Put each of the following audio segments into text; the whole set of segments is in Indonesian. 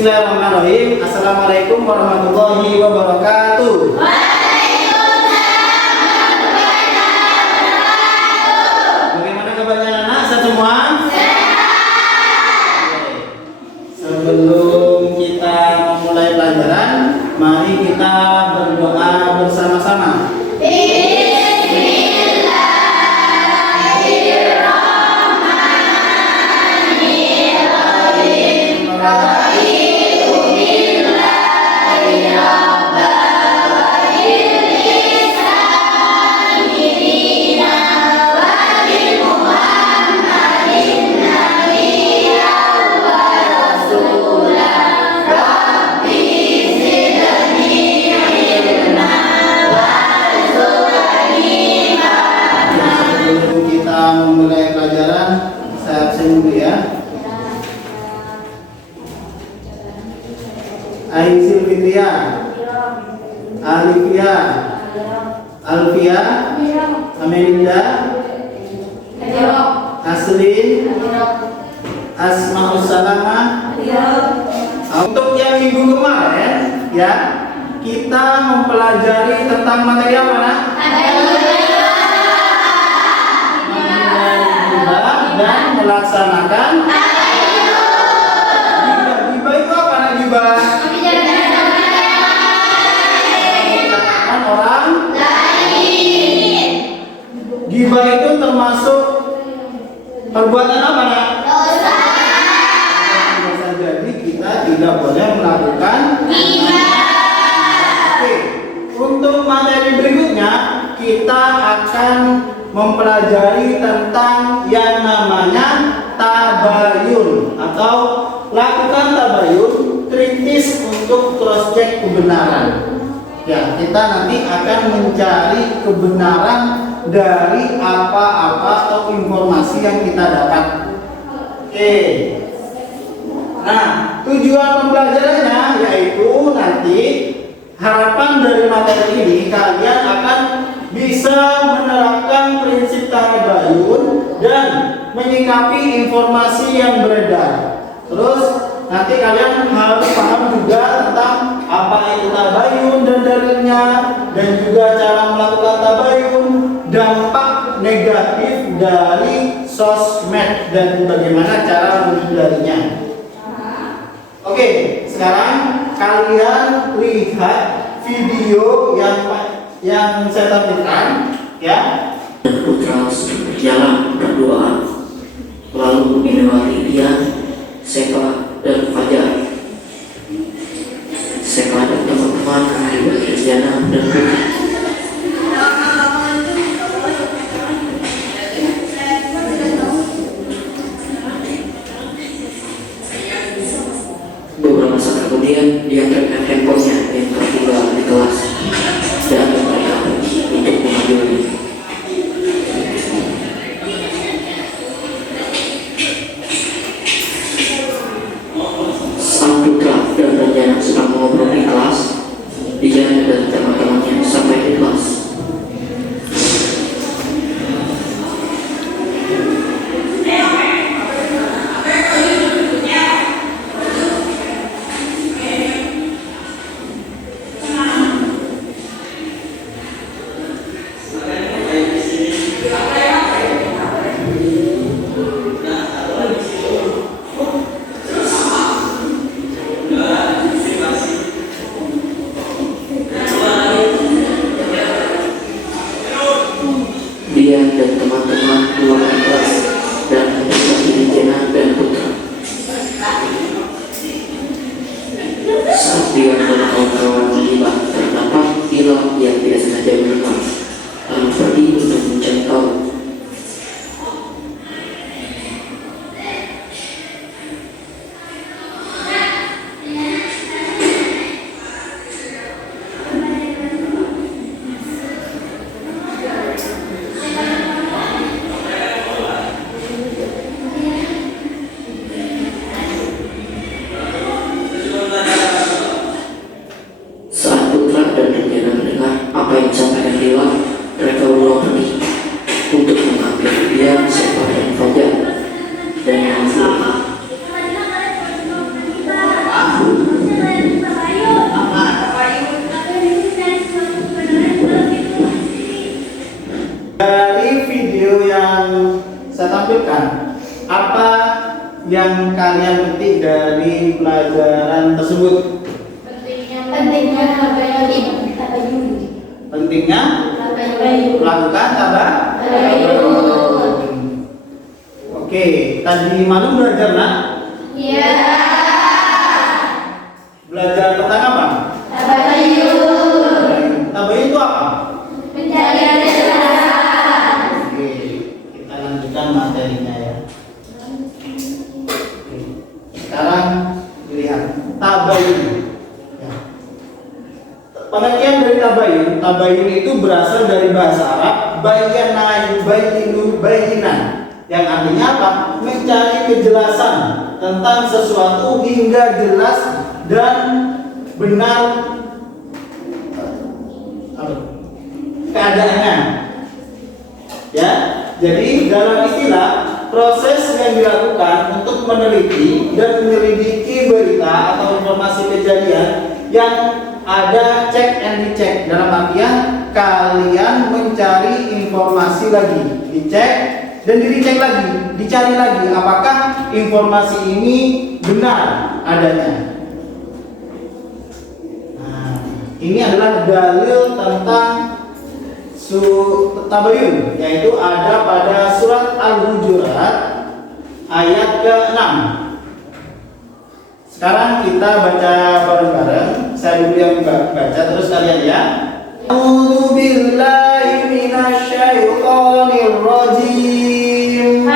Bismillahirrahmanirrahim. Assalamualaikum warahmatullahi wabarakatuh. Bagaimana kabarnya anak? Sehat semua? Sebelum kita memulai pelajaran, mari kita berdoa bersama-sama. Memulai pelajaran, saya absen dulu ya. Aisyul Fitria, Alifia, Alfia, Amelinda, Aslin, Asmaul Salama. Untuk yang minggu kemarin ya, kita mempelajari tentang materi apa nak? Dan melaksanakan gibah itu apa nak gibah? Membicarakan orang lain. Gibah itu termasuk perbuatan apa nak? Dosa. Jadi kita tidak boleh melakukan gibah. Oke. Untuk materi berikutnya kita akan mempelajari tentang yang namanya tabayun atau lakukan tabayun kritis untuk cross check kebenaran. Ya, kita nanti akan mencari kebenaran dari apa-apa atau informasi yang kita dapat. Oke. Nah, tujuan pembelajarannya yaitu nanti harapan dari materi ini kalian akan bisa menerapkan prinsip tabayun dan menyikapi informasi yang beredar. Terus nanti kalian harus paham juga tentang apa itu tabayun dan dalilnya, dan juga cara melakukan tabayun, dampak negatif dari sosmed dan bagaimana cara menghindarinya. Oke, sekarang kalian lihat video yang saya tampilkan ya. Putra berjalan berdoa, lalu melewati Rian, Seka dan Fajar. Seka dan teman-teman melewati Riana dan Putri. Beberapa saat kemudian dia terekam handphonenya yang tertinggal di kelas dan mereka untuk mengambilnya. Sang putra dan Raja sedang mengobrol di kelas. Dia dan teman-temannya sampai di kelas. Dia dan teman-teman keluar dari kelas dan mendekati Jena dan Putra. Saat dia dan kawan-kawan menghibah, terdapat Ila yang tidak sengaja mendengar, lalu pergi untuk mencari tahu. saya tampilkan apa yang kalian petik dari pelajaran tersebut. Pentingnya Melakukan tabayun. Oke, tadi malam belajar nak? Iya. Belajar tentang apa? Tabayun. Tabayun itu apa? Mencari kejelasan. Oke, kita lanjutkan materinya ya. Oke, sekarang lihat tabayun. Ya. Pengertian dari tabayun itu berasal dari bahasa Arab bayana yubayinu bayinan, yang artinya apa? Mencari kejelasan tentang sesuatu hingga jelas dan benar keadaannya. Ya, jadi dalam istilah proses yang dilakukan untuk meneliti dan menyelidiki berita atau informasi kejadian yang ada cek and dicek, dalam artian kalian mencari informasi lagi, dicek dan dicek lagi, dicari lagi apakah informasi ini benar adanya. Nah, ini adalah dalil tentang tabayun, yaitu ada pada surat Al-Hujurat ayat ke-6. Sekarang kita baca bareng-bareng. Saya dulu yang baca, terus kalian ya. A'udzu billahi minasyaitonir rajim.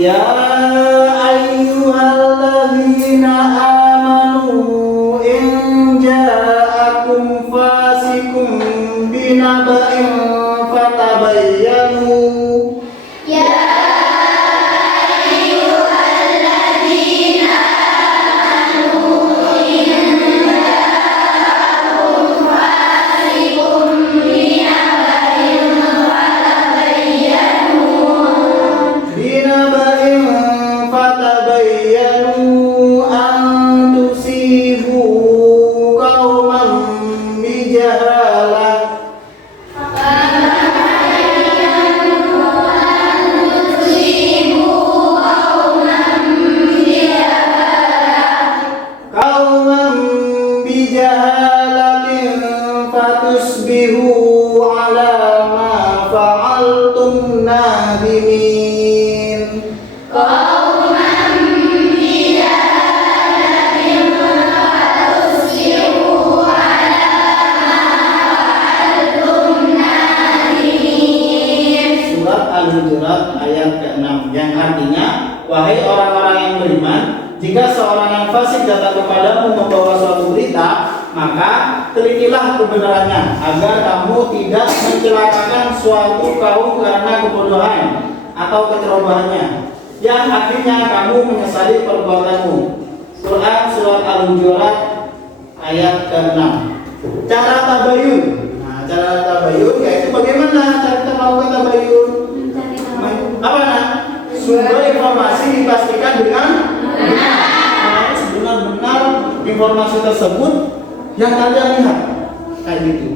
Ya ayyuhalladzina amanu in ja'akum fasiqun binaba'in fatabayyanu. Al-Hujurat ayat ke-6, yang artinya, wahai orang-orang yang beriman, jika seorang yang fasik datang kepadamu membawa suatu berita, maka telitilah kebenarannya, agar kamu tidak mencelakakan suatu kaum karena kebodohan atau kecerobohannya, yang akhirnya kamu menyesali perbuatanmu. Surat Al-Hujurat ayat ke-6. Cara tabayun. Nah, cara tabayun yaitu bagaimana cara kita melakukan tabayun? Apa nak? Sumber informasi dipastikan dengan harus benar-benar informasi tersebut yang kalian lihat, kayak gitu.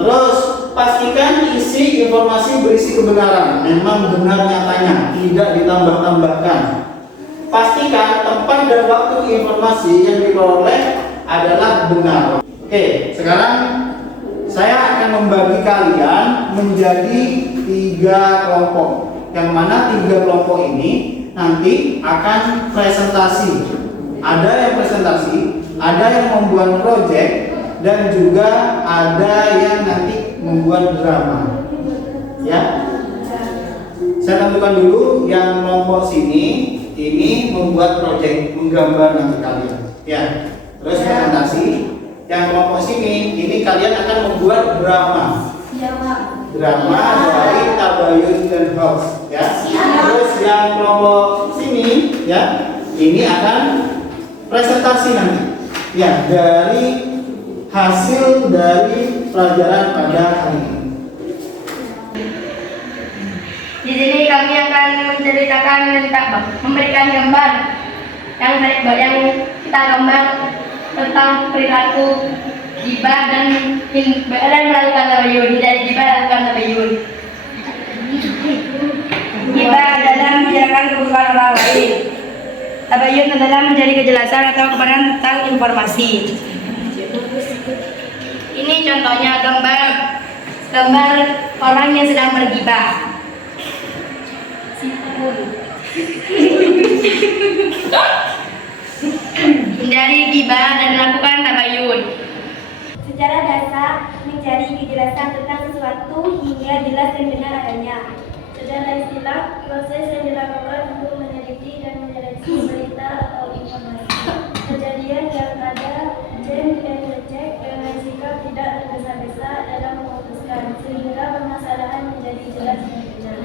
Terus pastikan isi informasi berisi kebenaran, memang benar nyatanya, tidak ditambah-tambahkan. Pastikan tempat dan waktu informasi yang diperoleh adalah benar. Oke, sekarang saya akan membagi kalian menjadi 3 kelompok. Yang mana 3 kelompok ini nanti akan presentasi. Ada yang presentasi, ada yang membuat proyek, dan juga ada yang nanti membuat drama. Ya, saya tentukan dulu yang kelompok sini ini membuat proyek, menggambar nanti kalian. Ya, terus presentasi. Yang kelompok sini ini kalian akan membuat drama. Drama dari tabayun dan hoax, ya. Terus yang kelompok sini, ya, ini akan presentasi nanti, ya, dari hasil dari pelajaran pada hari ini. sini kami akan menceritakan memberikan gambar yang kita gambar tentang perilaku gibah dan melakukan tabayun. Dari gibah melakukan tabayun. Gibah adalah membicarakan keburukan orang lain. Tabayun adalah mencari kejelasan atau kebenaran tentang informasi. Ini contohnya gambar orang yang sedang bergibah. Hindari gibah dan lakukan tabayun. Secara dasar, mencari kejelasan tentang sesuatu hingga jelas dan benar adanya. Secara istilah, proses yang dilakukan untuk meneliti dan menyeleksi berita atau informasi kejadian yang ada dan dicek dengan sikap tidak tergesa-gesa dalam memutuskan sehingga permasalahan menjadi jelas dan benar.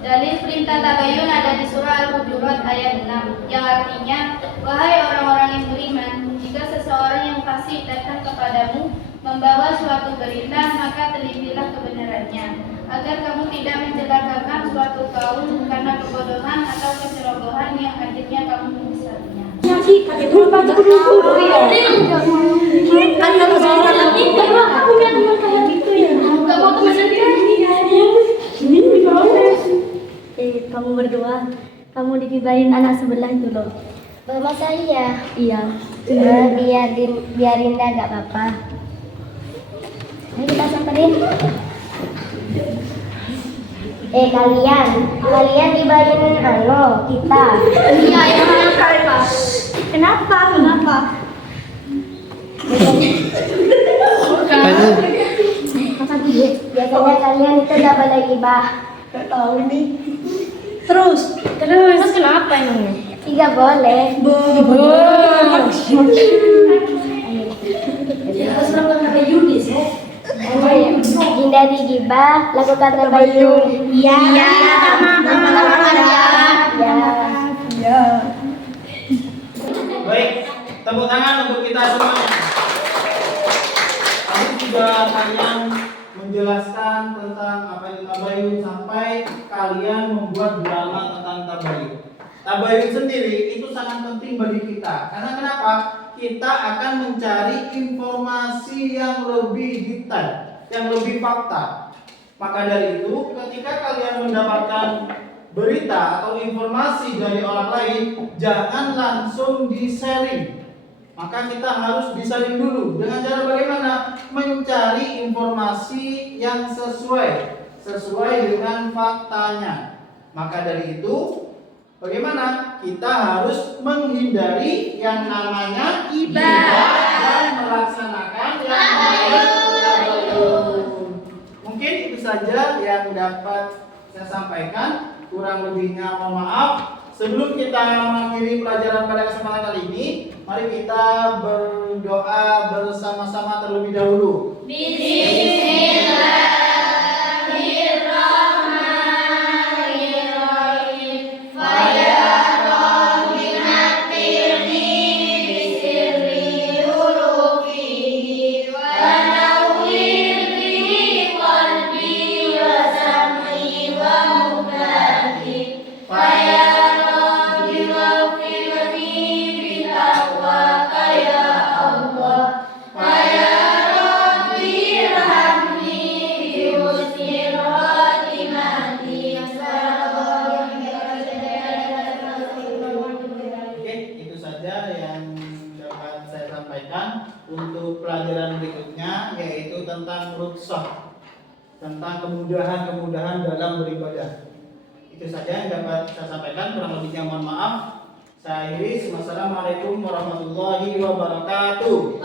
Dalil perintah tabayun ada di surah Al-Hujurat ayat 6 yang artinya, wahai orang-orang yang beriman, jika seseorang yang fasik datang kepadamu membawa suatu berita, maka telitilah kebenarannya, agar kamu tidak mencelakakan suatu kaum karena kebodohan atau kecerobohan yang akhirnya kamu menyesalinya. Kamu berdua, kamu digibahin anak sebelah itu loh. Mama saya. Iya. Biarin dah, gak apa-apa. Ayo kita samperin. Kalian dibayin kita. Iya, yang kali Pak. Kenapa? Biasanya kalian itu gak boleh gibah. Gak tahu nih. Terus kenapa emangnya? Tidak boleh. Hindari gibah, lakukan tabayun. Iya. Baik, tepuk tangan untuk kita semuanya. Kami sudah kalian menjelaskan tentang apa itu tabayun sampai kalian membuat drama tentang tabayun. Tabayun sendiri itu sangat penting bagi kita. Karena kenapa? Kita akan mencari informasi yang lebih detail, yang lebih fakta. Maka dari itu, ketika kalian mendapatkan berita atau informasi dari orang lain, jangan langsung di-sharing. Maka kita harus di-sharing dulu. Dengan cara bagaimana? Mencari informasi yang sesuai dengan faktanya. Maka dari itu, bagaimana? Kita harus menghindari yang namanya gibah dan melaksanakan yang namanya tabayun. Mungkin itu saja yang dapat saya sampaikan. Kurang lebihnya mohon maaf. Sebelum kita mengakhiri pelajaran pada kesempatan kali ini, mari kita berdoa bersama-sama terlebih dahulu. Untuk pelajaran berikutnya yaitu tentang rukhsah, tentang kemudahan-kemudahan dalam beribadah. Itu saja yang dapat saya sampaikan, kurang lebihnya mohon maaf. Saya akhiri. Wassalamualaikum warahmatullahi wabarakatuh.